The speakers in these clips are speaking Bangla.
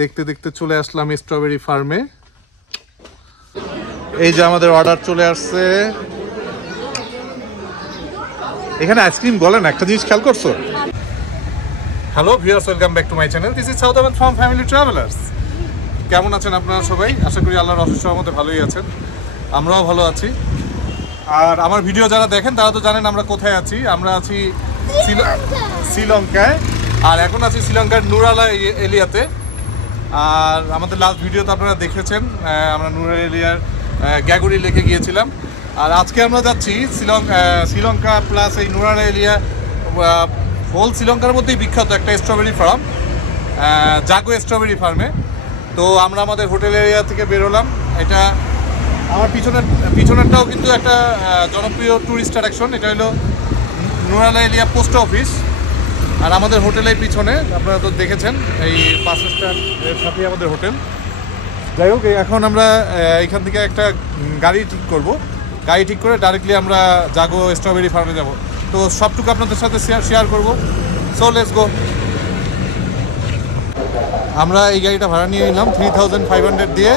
দেখতে দেখতে চলে আসলাম স্ট্রবেরি ফার্মে। এই যে আমাদের অর্ডার চলে আসছে। এখানে আইসক্রিম গলে না, একটা জিনিস খেয়াল করছো? Hello viewers, welcome back to my channel. This is south Ahmed from family travellers. কেমন আছেন আপনারা সবাই? আশা করি আল্লাহর অশেষ রহমতে ভালোই আছেন, আমরাও ভালো আছি। আর আমার ভিডিও যারা দেখেন তারা তো জানেন আমরা কোথায় আছি। আমরা আছি শ্রীলঙ্কায়, আর এখন আছি শ্রীলঙ্কার নুরালা এরিয়াতে। আর আমাদের লাস্ট ভিডিওতে আপনারা দেখেছেন আমরা নুরালা এরিয়ার গ্যাগুরি লেকে গিয়েছিলাম। আর আজকে আমরা যাচ্ছি শ্রীলঙ্কা প্লাস এই নুরালা এরিয়া, হোল শ্রীলঙ্কার মধ্যেই বিখ্যাত একটা স্ট্রবেরি ফার্ম, জাগো স্ট্রবেরি ফার্মে। তো আমরা আমাদের হোটেল এরিয়া থেকে বেরোলাম। এটা আমার পিছনেরটাও কিন্তু একটা জনপ্রিয় ট্যুরিস্ট অ্যাট্রাকশন। এটা হলো নুরালা এরিয়া পোস্ট অফিস। আর আমাদের হোটেলের পিছনে আপনারা তো দেখেছেন এই বাস স্ট্যান্ডের সাথেই আমাদের হোটেল। যাই হোক, এখন আমরা এখান থেকে একটা গাড়ি ঠিক করব। গাড়ি ঠিক করে ডাইরেক্টলি আমরা জাগো স্ট্রবেরি ফার্মে যাব। তো সবটুকু আপনাদের সাথে শেয়ার করব। So let's go. আমরা এই গাড়িটা ভাড়া নিয়ে নিলাম 3500 দিয়ে।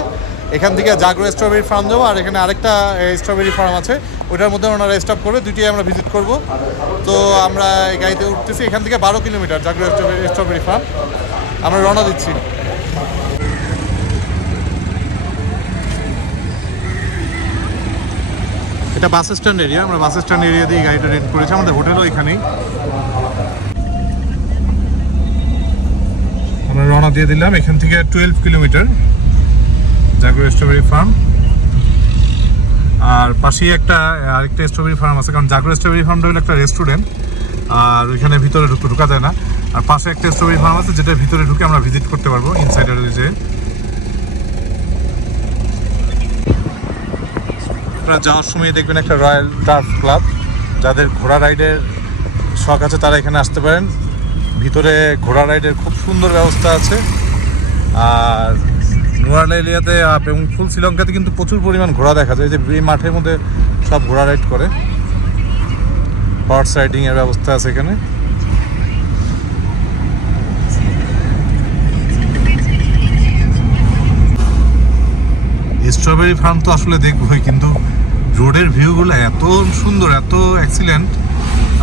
এখান থেকে জাগো স্ট্রবেরি ফার্ম যাবো, আর এখানে আরেকটা স্ট্রবেরি ফার্ম আছে, ওইটার মধ্যে ওনারা স্টপ করে দুইটাই আমরা ভিজিট করব। তো আমরা এই গাড়িতে উঠতেছি। এখান থেকে 12 কিলোমিটার জাগো স্ট্রবেরি ফার্ম। আমরা রওনা দিচ্ছি। এটা বাস স্ট্যান্ড এরিয়া। আমরা বাস স্ট্যান্ড এরিয়া দিয়ে গাড়িটা রেন্ট করেছি। আমাদের হোটেলও এখানেই। আমরা রওনা দিয়ে দিলাম। এখান থেকে 12 কিলোমিটার জাগো স্ট্রবেরি ফার্ম। আর পাশেই আরেকটা স্ট্রবেরি ফার্ম আছে, কারণ জাগো স্ট্রবেরি ফার্মটা হলো একটা রেস্টুরেন্ট, আর ওইখানে ভিতরে ঢুকা যায় না। আর পাশে একটা স্ট্রবেরি ফার্ম আছে যেটা ভিতরে ঢুকে আমরা ভিজিট করতে পারবো ইনসাইডার। যে আপনারা যাওয়ার সময় দেখবেন একটা রয়্যাল টার্ফ ক্লাব। যাদের ঘোড়া রাইডের শখ আছে তারা এখানে আসতে পারেন। ভিতরে ঘোড়া রাইডের খুব সুন্দর ব্যবস্থা আছে। আর নুরালা এরিয়াতে এবং ফুল শ্রীলঙ্কাতে কিন্তু প্রচুর পরিমাণ ঘোড়া দেখা যায়। যে এই মাঠের মধ্যে সব ঘোড়া রাইড করে, হর্স রাইডিং এর ব্যবস্থা আছে এখানে। স্ট্রবেরি ফার্ম তো আসলে দেখবোই, কিন্তু রোডের ভিউগুলো এত সুন্দর, এত এক্সিলেন্ট।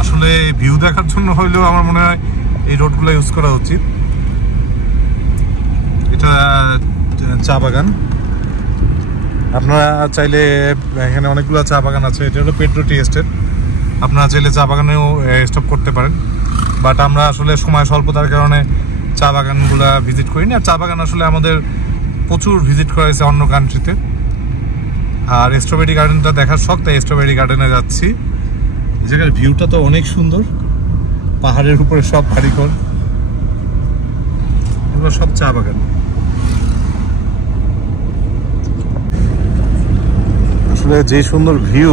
আসলে ভিউ দেখার জন্য হইলেও আমার মনে হয় এই রোডগুলো ইউজ করা উচিত। এটা চা বাগান। আপনারা চাইলে এখানে অনেকগুলো চা বাগান আছে। এটা হলো পেড্রো টি এস্টেট। আপনারা চাইলে চা বাগানেও স্টপ করতে পারেন, বাট আমরা আসলে সময় স্বল্পতার কারণে চা বাগানগুলো ভিজিট করিনি। আর চা বাগান আসলে আমাদের প্রচুর ভিজিট করা হয়েছে অন্য কান্ট্রিতে। আর স্ট্রবেরি গার্ডেনটা দেখার শখ, তাই স্ট্রবেরি গার্ডেনে যাচ্ছি। এই জায়গার ভিউটা তো অনেক সুন্দর, পাহাড়ের উপরে সব বাড়িঘর, এগুলো সব চা বাগান। আসলে যে সুন্দর ভিউ,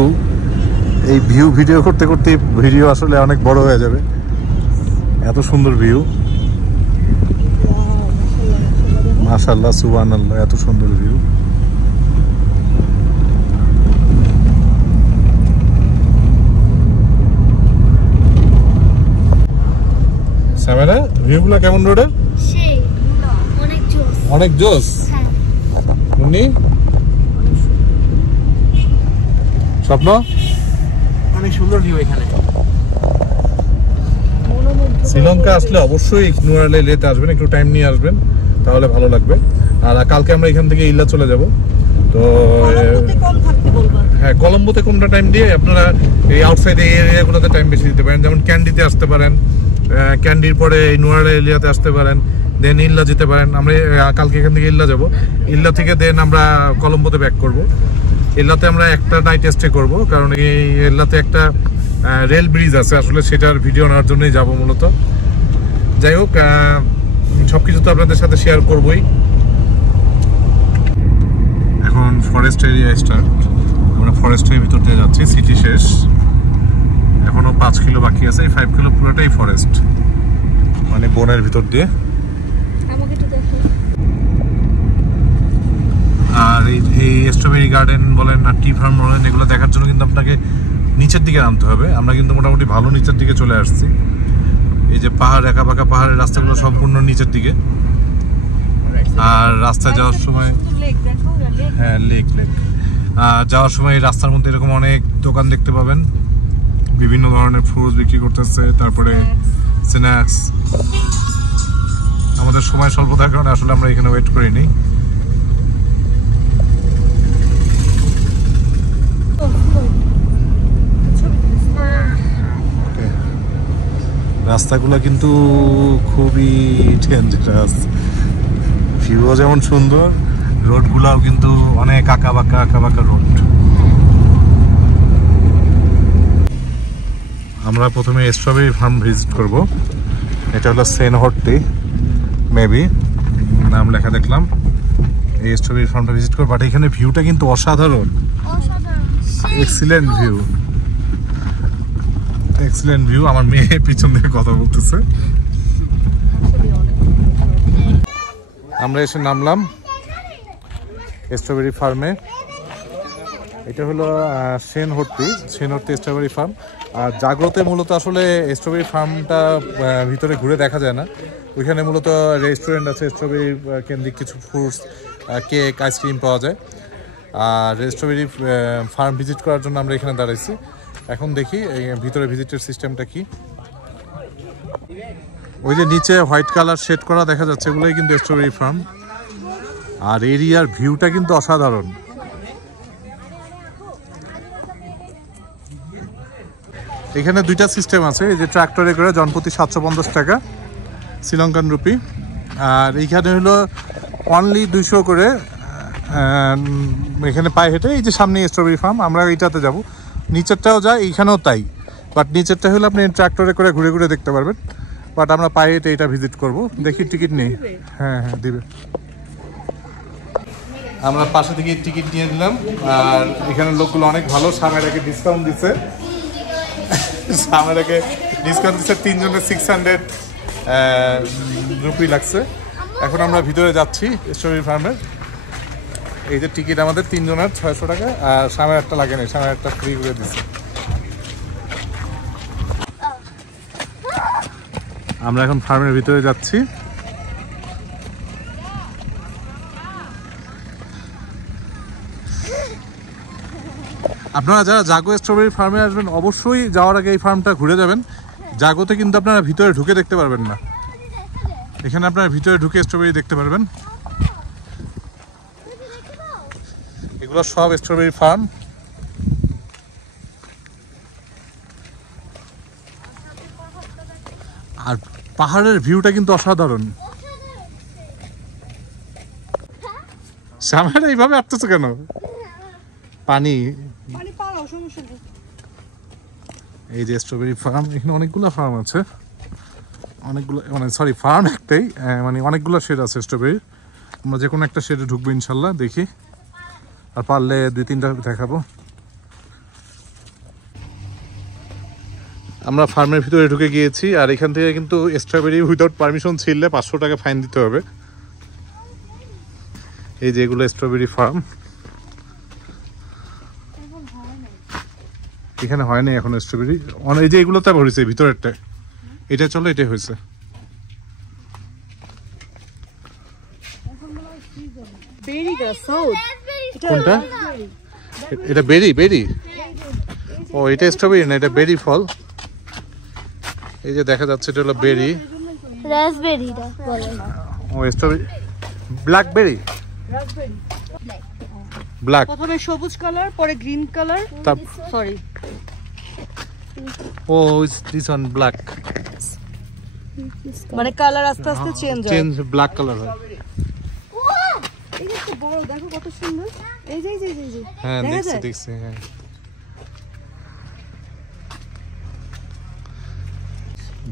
এই ভিউ ভিডিও করতে করতে ভিডিও আসলে অনেক বড় হয়ে যাবে, এত সুন্দর ভিউ। মাশাআল্লাহ, সুবহানাল্লাহ, এত সুন্দর ভিউ। সামেরা, ভিউগুলো কেমন রোডের? সেই অনেক জোস। অনেক জোস। হ্যাঁ। উনি স্বপ্ন, অনেক সুন্দর ভিউ এখানে। শ্রীলঙ্কা আসলে অবশ্যই নুরালা এরিয়াতে আসবেন, একটু টাইম নিয়ে আসবেন, তাহলে ভালো লাগবে। আর কালকে আমরা এখান থেকে ইল্লা চলে যাব। তো হ্যাঁ, কলম্বোতে কোনটা টাইম দিয়ে আপনারা এই আউটসাইড এই এরিয়াগুলোতে টাইম বেশি দিতে পারেন। যেমন ক্যান্ডিতে আসতে পারেন, ক্যান্ডির পরে এই নুরালা এরিয়াতে আসতে পারেন, দেন ইল্লা যেতে পারেন। আমরা কালকে এখান থেকে ইল্লা যাব। ইল্লা থেকে দেন আমরা কলম্বোতে ব্যাক করব। ইল্লাতে আমরা একটা নাইট স্টে করব, কারণ এই ইল্লাতে একটা রেল ব্রিজ আছে, আসলে সেটার ভিডিও নেওয়ার জন্যই যাব মূলত। যাই হোক, সবকিছু তো আপনাদের সাথে শেয়ার করবই। এখন ফরেস্ট এরিয়া স্টার্ট। আমরা ফরেস্টের ভিতর দিয়ে যাচ্ছি। সিটি শেষ, এখনো 5 কিলো বাকি আছে। এই 5 কিলো পুরোটাই ফরেস্ট, মানে বনের ভিতর দিয়ে। আমাকে একটু দেখো। আর এই স্ট্রবেরি গার্ডেন বলেন আর টি ফার্ম বলেন, এগুলো দেখার জন্য কিন্তু আপনাকে নিচের দিকে নামতে হবে। আমরা কিন্তু মোটামুটি ভালো নিচের দিকে চলে আসছি। এই যে পাহাড়, একা পাকা পাহাড়ের রাস্তাগুলো সম্পূর্ণ নিচের দিকে। আর রাস্তায় যাওয়ার সময় হ্যাঁ লেক যাওয়ার সময় এই রাস্তার মধ্যে এরকম অনেক দোকান দেখতে পাবেন, বিভিন্ন ধরনের ফ্রুটস বিক্রি করতেছে, তারপরে স্ন্যাক্স। আমাদের সময় স্বল্পতার কারণে আসলে আমরা এখানে ওয়েট করিনি। রাস্তাগুলো কিন্তু খুবই ডেঞ্জারাস, ভিউও যেমন সুন্দর, রোডগুলোও কিন্তু অনেক আঁকা বাঁকা রোড। আমরা প্রথমে স্ট্রবেরি ফার্ম ভিজিট করব। এটা হলো সেন হর্তি, মেবি নাম লেখা দেখলাম। এই স্ট্রবেরি ফার্মটা ভিজিট করব, বাট এখানে ভিউটা কিন্তু অসাধারণ, এক্সিলেন্ট ভিউ। আমার মেয়ে পিছন থেকে কথা বলতেছে। আমরা এসে নামলাম স্ট্রবেরি ফার্মে। এটা হলো সেন হর্তি স্ট্রবেরি ফার্ম। আর জাগ্রতে মূলত আসলে স্ট্রবেরি ফার্মটা ভিতরে ঘুরে দেখা যায় না। ওইখানে মূলত রেস্টুরেন্ট আছে, স্ট্রবেরি কেন্দ্রিক কিছু ফ্রুটস, কেক, আইসক্রিম পাওয়া যায়। আর স্ট্রবেরি ফার্ম ভিজিট করার জন্য আমরা এখানে দাঁড়াইছি। এখন দেখি ভিতরে ভিজিটের সিস্টেমটা কি। ওই যে নিচে হোয়াইট কালার শেড করা দেখা যাচ্ছে, এগুলোই কিন্তু স্ট্রবেরি ফার্ম। আর এরিয়ার ভিউটা কিন্তু অসাধারণ। এখানে দুইটা সিস্টেম আছে, এই যে ট্রাক্টরে করে জনপ্রতি 750 টাকা শ্রীলঙ্কান রুপি। আর এইখানে হলো অনলি 200 করে এখানে পায়ে হেঁটে। এই যে সামনে স্ট্রবেরি ফার্ম, আমরা এইটাতে যাব। নিচেরটাও যায়, এইখানেও তাই, বাট নিচেরটা হলো আপনি ট্রাক্টরে করে ঘুরে ঘুরে দেখতে পারবেন, বাট আমরা পায়ে হেঁটে এটা ভিজিট করব। দেখি টিকিট নেই। হ্যাঁ দিবে। আমরা পাশে থেকে টিকিট নিয়ে দিলাম। আর এখানে লোকগুলো অনেক ভালো, সামেরাকে ডিসকাউন্ট দিচ্ছে। সামেরাকে ডিসকাউন্ট দিচ্ছে, 3 জনের 600 রুপি লাগছে। এখন আমরা ভিতরে যাচ্ছি স্ট্রবেরি ফার্মের। এই যে টিকিট আমাদের 3 জনের 600 টাকা, আর সামেরারটা লাগে না, সামেরারটা ফ্রি করে দিচ্ছে। আমরা এখন ফার্মের ভিতরে যাচ্ছি। আপনারা যারা জাগো স্ট্রবেরি ফার্মে আসবেন, অবশ্যই যাওয়ার আগে এই ফার্মটা ঘুরে যাবেন। জাগোতে কিন্তু আপনারা ভিতরে ঢুকে দেখতে পারবেন না, এখানে আপনারা ভিতরে ঢুকে স্ট্রবেরি দেখতে পারবেন। এগুলো সব স্ট্রবেরি ফার্ম। আর পাহাড়ের ভিউটা কিন্তু অসাধারণ। সামনে এইভাবে আসতেছে কেন? পানি। এই যে স্ট্রবেরি ফার্ম, এখানে অনেকগুলো ফার্ম আছে, অনেকগুলো মানে সরি ফার্ম একটাই, মানে অনেকগুলো শেড আছে স্ট্রবেরি। আমরা যে কোনো একটা শেডে ঢুকবো ইনশাল্লাহ, দেখি। আর পারলে 2-3টা দেখাবো। আমরা ফার্মের ভিতরে ঢুকে গিয়েছি। আর এখান থেকে কিন্তু স্ট্রবেরি উইদাউট পারমিশন ছিললে 500 টাকা ফাইন দিতে হবে। এই যে এগুলো স্ট্রবেরি ফার্ম, এখানে হয়নি এখন স্ট্রবেরি। এই যে এগুলোতে হয়েছে ভিতরেরটা, এটা চলো এটাই হয়েছে। কোনটা? এটা বেরি। ও এটা স্ট্রবেরি না, এটা বেরি ফল। এই যে দেখা যাচ্ছে এটা হলো বেরি, রাসবেরি বলে। ও স্ট্রবেরি, ব্ল্যাকবেরি, ব্ল্যাক। প্রথমে সবুজ কালার, পরে গ্রিন কালার, সরি ও দিস ওয়ান ব্ল্যাক, মানে কালার আস্তে আস্তে চেঞ্জ ব্ল্যাক কালার হয়। এই যে বড়, দেখো কত সুন্দর। এই যে হ্যাঁ দেখছি হ্যাঁ।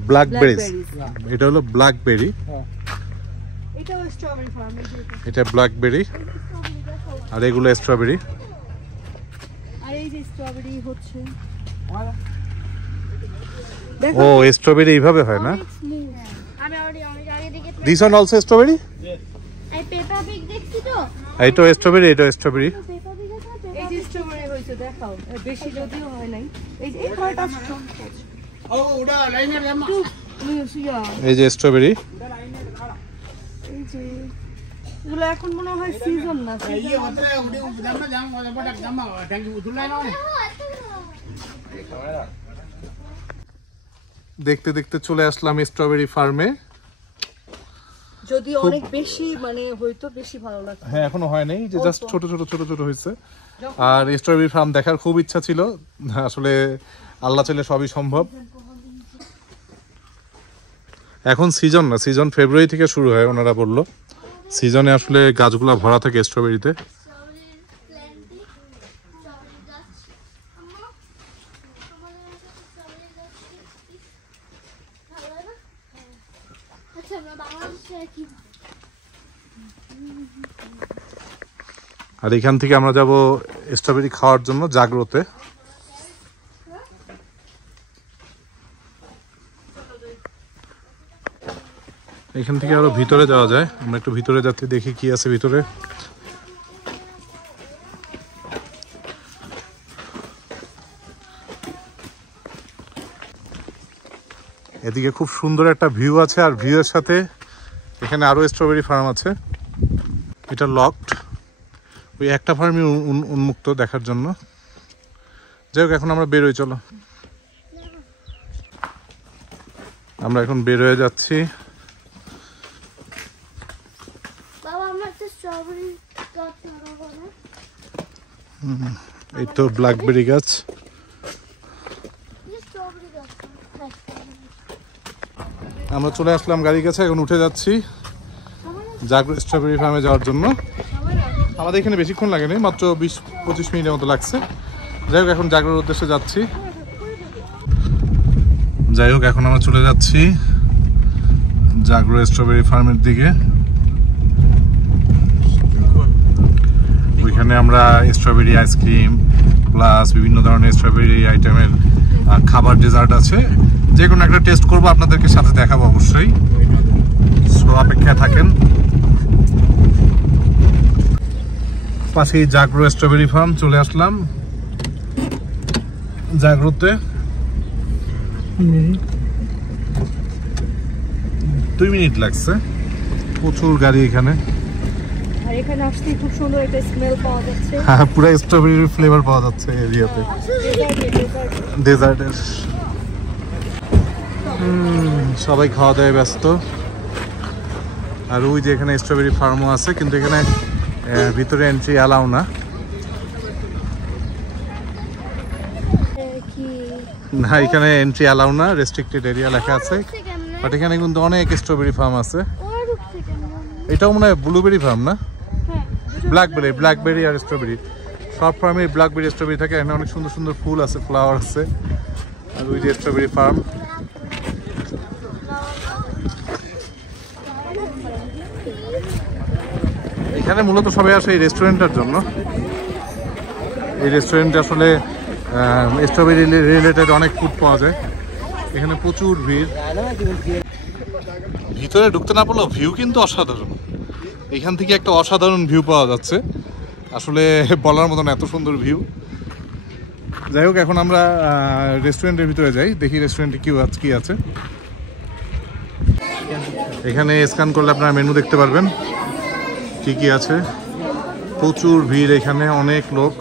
ব্ল্যাকবেরিজ, এটা হলো ব্ল্যাকবেরি। এটাও স্ট্রবেরি ফার্ম, এটা ব্ল্যাকবেরি, আর এগুলো স্ট্রবেরি। আর এই যে স্ট্রবেরি হচ্ছে, ও স্ট্রবেরি এইভাবে হয় না? আমি অলরেডি অনেক আগে থেকে দিস ওয়ান অলসো স্ট্রবেরি। এই পেপা পিগ দেখছি তো, এইটা স্ট্রবেরি, এটা স্ট্রবেরি। পেপা পিগ আছে। এই যে স্ট্রবেরি হয়েছে, দেখাও। বেশি যদিও হয় নাই। এই যে এই কালারটা এই যে স্ট্রবেরি, এই যে এগুলো এখন মনে হয় সিজন না। দেখতে দেখতে চলে আসলাম স্ট্রবেরি ফার্মে। যদি অনেক বেশি মানে হয়তো বেশি ভালো লাগতো। হ্যাঁ এখনো হয় নাই, যে জাস্ট ছোট ছোট ছোট ছোট হয়েছে। আর স্ট্রবেরি ফার্ম দেখার খুব ইচ্ছা ছিল, আসলে আল্লাহ চাইলে সবই সম্ভব। এখন সিজন না, সিজন ফেব্রুয়ারি থেকে শুরু হয় ওনারা বললো। সিজনে আসলে গাছগুলা ভরা থাকে স্ট্রবেরিতে। আর এখান থেকে আমরা যাব স্ট্রবেরি খাওয়ার জন্য জাগ্রতে। এখান থেকে আরো ভিতরে যাওয়া যায়, আমরা একটু ভিতরে যাচ্ছি, দেখি কি আছে ভিতরে। এদিকে খুব সুন্দর একটা ভিউ আছে, আর ভিউ এর সাথে এখানে আরো স্ট্রবেরি ফার্ম আছে। এটা লকড, ওই একটা ফার্মই উন্মুক্ত দেখার জন্য। যাই হোক এখন আমরা বেরোই, চলো। আমরা এখন বের হয়ে যাচ্ছি। এই তো ব্ল্যাকবেরি গাছ। আমরা চলে আসলাম গাড়ির কাছে, এখন উঠে যাচ্ছি জাগ্রত স্ট্রবেরি ফার্মে যাওয়ার জন্য। আমাদের এখানে বেশিক্ষণ লাগেনি, মাত্র 20-25 মিনিটের মতো লাগছে। যাই হোক এখন জাগ্রত উদ্দেশ্যে যাচ্ছি। যাই হোক এখন আমরা চলে যাচ্ছি জাগ্রত স্ট্রবেরি ফার্মের দিকে। ওইখানে আমরা স্ট্রবেরি আইসক্রিম প্লাস বিভিন্ন ধরনের স্ট্রবেরি আইটেমের খাবার, ডেজার্ট আছে, যে কোনো একটা টেস্ট করবো, আপনাদেরকে সাথে দেখাবো অবশ্যই। সো অপেক্ষায় থাকেন। পাশেই জাগ্রত স্ট্রবেরি ফার্ম, চলে আসলাম জাগ্রতে। 2 মিনিট লাগছে, প্রচুর গাড়ি এখানে। আর এখানে আসতে খুব সুন্দর একটা স্মেল পাওয়া যাচ্ছে। হ্যাঁ পুরো স্ট্রবেরির ফ্লেভার পাওয়া যাচ্ছে এরিয়াতে, ডেজার্টের। সবাই খাওয়া দাওয়ায় ব্যস্ত। আর ওই যে এখানে স্ট্রবেরি ফার্মও আছে, কিন্তু এখানে ভিতরে এন্ট্রি অ্যালাউ না। না এখানে এন্ট্রি অ্যালাউ না, রেস্ট্রিক্টেড এরিয়া লেখা আছে। বাট এখানে কিন্তু অনেক স্ট্রবেরি ফার্ম আছে। এটাও মনে হয় ব্লুবেরি ফার্ম না, ব্ল্যাকবেরি আর স্ট্রবেরি। সব ফার্মে ব্ল্যাকবেরি স্ট্রবেরি থাকে। এখানে অনেক সুন্দর সুন্দর ফুল আছে, ফ্লাওয়ার আছে। আর ওই যে স্ট্রবেরি ফার্ম। এখানে মূলত সবাই আসে এই রেস্টুরেন্টের জন্য। এই রেস্টুরেন্টে আসলে স্ট্রবেরি রিলেটেড অনেক ফুড পাওয়া যায়। এখানে প্রচুর ভিড়। ভিতরে ঢুকতে না পারলেও ভিউ কিন্তু অসাধারণ। এখান থেকে একটা অসাধারণ ভিউ পাওয়া যাচ্ছে, আসলে বলার মতন এত সুন্দর ভিউ। যাই হোক এখন আমরা রেস্টুরেন্টের ভিতরে যাই, দেখি রেস্টুরেন্টে কি আছে। এখানে স্ক্যান করলে আপনারা মেনু দেখতে পারবেন কি কি আছে। প্রচুর ভিড় এখানে, অনেক লোক।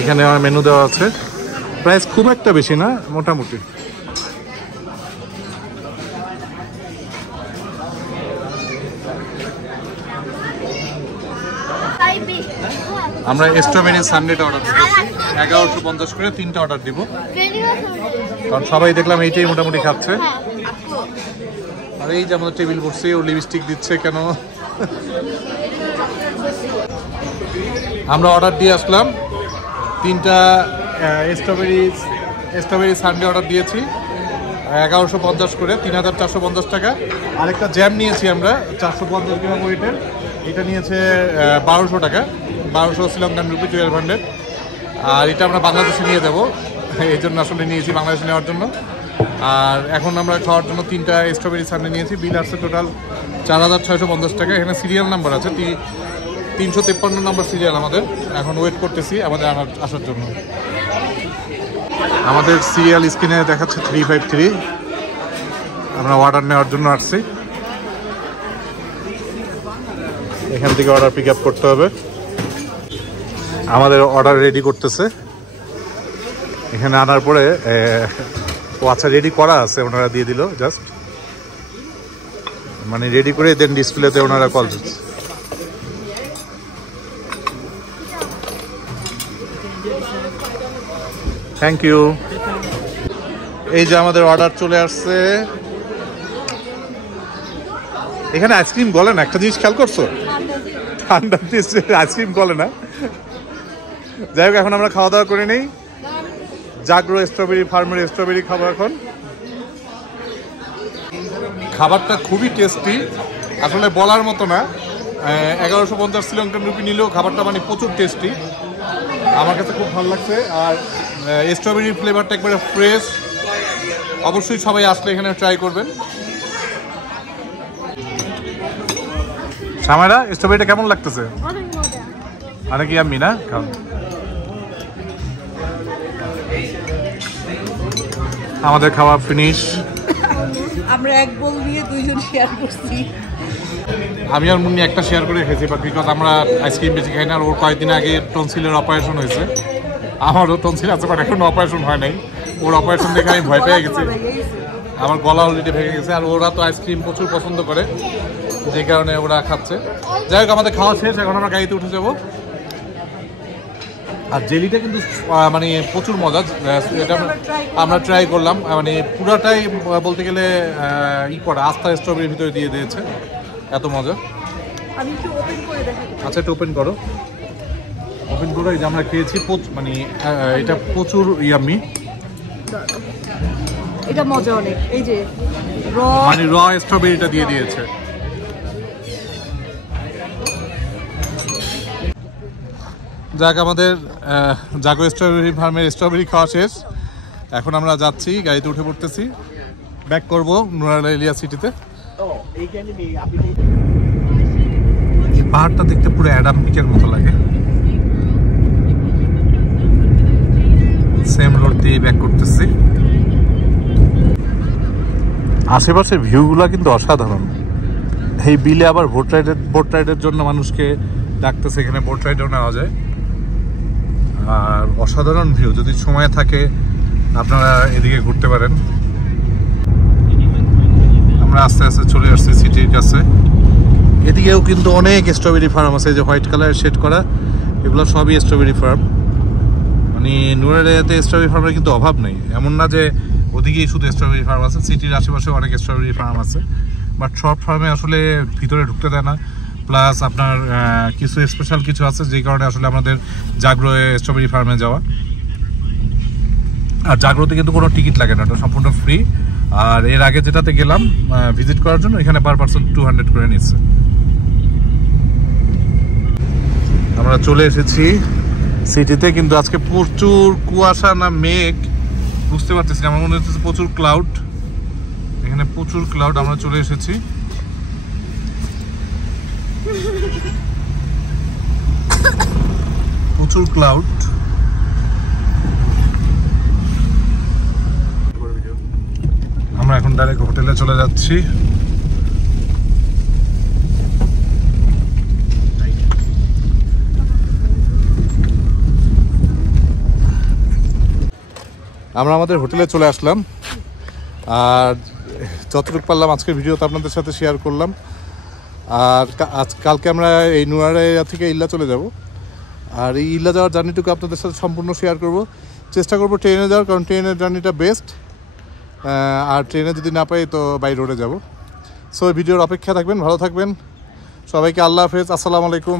এখানে আমার মেনু দেওয়া আছে, প্রাইস খুব একটা বেশি না, মোটামুটি। আমরা স্ট্রবেরি সানডেটা অর্ডার দিয়েছি, 1150 করে 3টা অর্ডার দিব, কারণ সবাই দেখলাম এইটাই মোটামুটি খাচ্ছে। আর এই যে আমাদের টেবিল বসছে, ও লিপস্টিক দিচ্ছে কেন। আমরা অর্ডার দিয়ে আসলাম 3টা স্ট্রবেরি সানডে অর্ডার দিয়েছি, 1150 করে, 3450 টাকা। আরেকটা জ্যাম নিয়েছি আমরা 450 গ্রাম ওয়েটের, এটা নিয়েছে 1200 টাকা, 1200 শ্রীলঙ্কান রুপি, 1200। আর এটা আমরা বাংলাদেশে নিয়ে যাবো, এই জন্য আসলে নিয়েছি বাংলাদেশে নেওয়ার জন্য। আর এখন আমরা খাওয়ার জন্য 3টা স্ট্রবেরি সানডে নিয়েছি। বিল আসছে টোটাল 4650 টাকা। এখানে সিরিয়াল নাম্বার আছে, 353 নম্বর সিরিয়াল আমাদের। এখন ওয়েট করতেছি আমাদের আসার জন্য। আমাদের সিরিয়াল স্ক্রিনে দেখাচ্ছে 353। আমরা অর্ডার নেওয়ার জন্য আসছি। এখান থেকে অর্ডার পিক আপ করতে হবে। আমাদের অর্ডার রেডি করতেছে। এখানে আনার পরে ও আচ্ছা রেডি করা আছে, ওনারা দিয়ে দিল জাস্ট, মানে রেডি করে দেন ডিসপ্লেতে ওনারা কল দিচ্ছে। Thank you. এই যে আমাদের অর্ডার চলে আসছে। এখানে আইসক্রিম গলে না, একটা জিনিস খেয়াল করছো? ঠান্ডা আইসক্রিম গলে না। যাই হোক, এখন আমরা খাওয়া দাওয়া করে নেই। জাগরো স্ট্রবেরি ফার্মের স্ট্রবেরি খাবো এখন। খাবারটা খুবই টেস্টি, আসলে বলার মতো না। 1150 শ্রীলঙ্কান রুপি নিলেও খাবারটা মানে প্রচুর টেস্টি, আমার কাছে খুব ভালো লাগছে। আর স্ট্রবেরি ফ্লেভারটা একবারে ফ্রেশ। অবশ্যই সবাই আসলে এখানে ট্রাই করবেন। সামাইরা, স্ট্রবেরিটা কেমন লাগতেছে? অনেক ইয়াম্মি না? খাও। আমাদের খাওয়া ফিনিশ। আমরা এক বোল নিয়ে দুইজন শেয়ার করছি। আমি আর মুন্নি একটা শেয়ার করে খেয়েছি, বাট বিকজ আমরা আইসক্রিম বেশি খাই না। আর ওর কয়েকদিন আগে টনসিলের অপারেশন হয়েছে, আমারও টনসিল আছে, বাট এখন অপারেশন হয় নাই। ওর অপারেশন দেখে আমি ভয় পেয়ে গেছি, আমার গলা অলরেডি ভেঙে গেছে। আর ওরা তো আইসক্রিম প্রচুর পছন্দ করে, যে কারণে ওরা খাচ্ছে। যাই হোক, আমাদের খাওয়া শেষ, এখন আমরা গাড়িতে উঠে যাবো। আর জেলিটা কিন্তু মানে প্রচুর মজা, এটা আমরা ট্রাই করলাম। মানে পুরাটাই বলতে গেলে করা আস্থা স্ট্রবেরির ভিতরে দিয়ে দিয়েছে, এত মজা। আমি একটু ওপেন করে দেখাই। আচ্ছা, এটা ওপেন করো। ওপেন করো। এই যে আমরা খেয়েছি, মানে এটা প্রচুর ইয়াম্মি। এটা মজা অনেক। এই যে মানে র স্ট্রবেরিটা দিয়ে দিয়েছে। যাক, আমাদের জাগো স্ট্রবেরি ফার্মের স্ট্রবেরি খাওয়া শেষ। এখন আমরা যাচ্ছি, গাড়িতে উঠে পড়তেছি, ব্যাক করবো নুরালা এলিয়া সিটিতে। পাহাড়টা দেখতে পুরো অ্যাডাম পিকের মতো লাগে। সেম রোড দিয়ে ব্যাক করতেছি। আশেপাশের ভিউগুলো কিন্তু অসাধারণ। এই বিলে আবার বোট রাইডের জন্য মানুষকে ডাকতেছে, এখানে বোট রাইডও নেওয়া যায়। আর অসাধারণ ভিউ, যদি সময় থাকে আপনারা এদিকে ঘুরতে পারেন। আমরা আস্তে আস্তে চলে আসছি সিটির কাছে। এদিকেও কিন্তু অনেক স্ট্রবেরি ফার্ম আছে, যে হোয়াইট কালার শেড করা, এগুলো সবই স্ট্রবেরি ফার্ম। মানে নুরালিয়াতে স্ট্রবেরি ফার্মের কিন্তু অভাব নেই, এমন না যে ওদিকেই শুধু স্ট্রবেরি ফার্ম আছে। সিটির আশেপাশে অনেক স্ট্রবেরি ফার্ম আছে, বাট সব ফার্মে আসলে ভিতরে ঢুকতে দেয় না। প্লাস আপনার কিছু স্পেশাল কিছু আছে, যে কারণে আসলে আমাদের জাগরো স্ট্রবেরি ফার্মে যাওয়া। আর জাগরোতে কিন্তু কোনো টিকিট লাগে না, এটা সম্পূর্ণ ফ্রি। আর এর আগে যেটাতে গেলাম ভিজিট করার জন্য, এখানে পার পারসন 200 করে নিচ্ছে। আমরা চলে এসেছি সিটিতে, কিন্তু আজকে প্রচুর কুয়াশা না মেঘ বুঝতে পারতেছি না। আমার মনে হচ্ছে প্রচুর ক্লাউড, এখানে প্রচুর ক্লাউড। আমরা চলে এসেছি, প্রচুর ক্লাউড। আমরা এখন ডাইরেক্ট হোটেলে চলে যাচ্ছি। আমরা আমাদের হোটেলে চলে আসলাম। আর যতটুকু পারলাম আজকের ভিডিওতে আপনাদের সাথে শেয়ার করলাম। আর কালকে আমরা এই নুরালিয়া থেকে ইল্লা চলে যাব। আর এই ইল্লা যাওয়ার জার্নিটুকু আপনাদের সাথে সম্পূর্ণ শেয়ার করব। চেষ্টা করব ট্রেনে যাওয়ার, কারণ ট্রেনের জার্নিটা বেস্ট। আর ট্রেনে যদি না পাই তো বাই রোডে যাব। সো ভিডিওর অপেক্ষা থাকবেন, ভালো থাকবেন। সবাইকে আল্লাহ হাফেজ, আসসালামু আলাইকুম।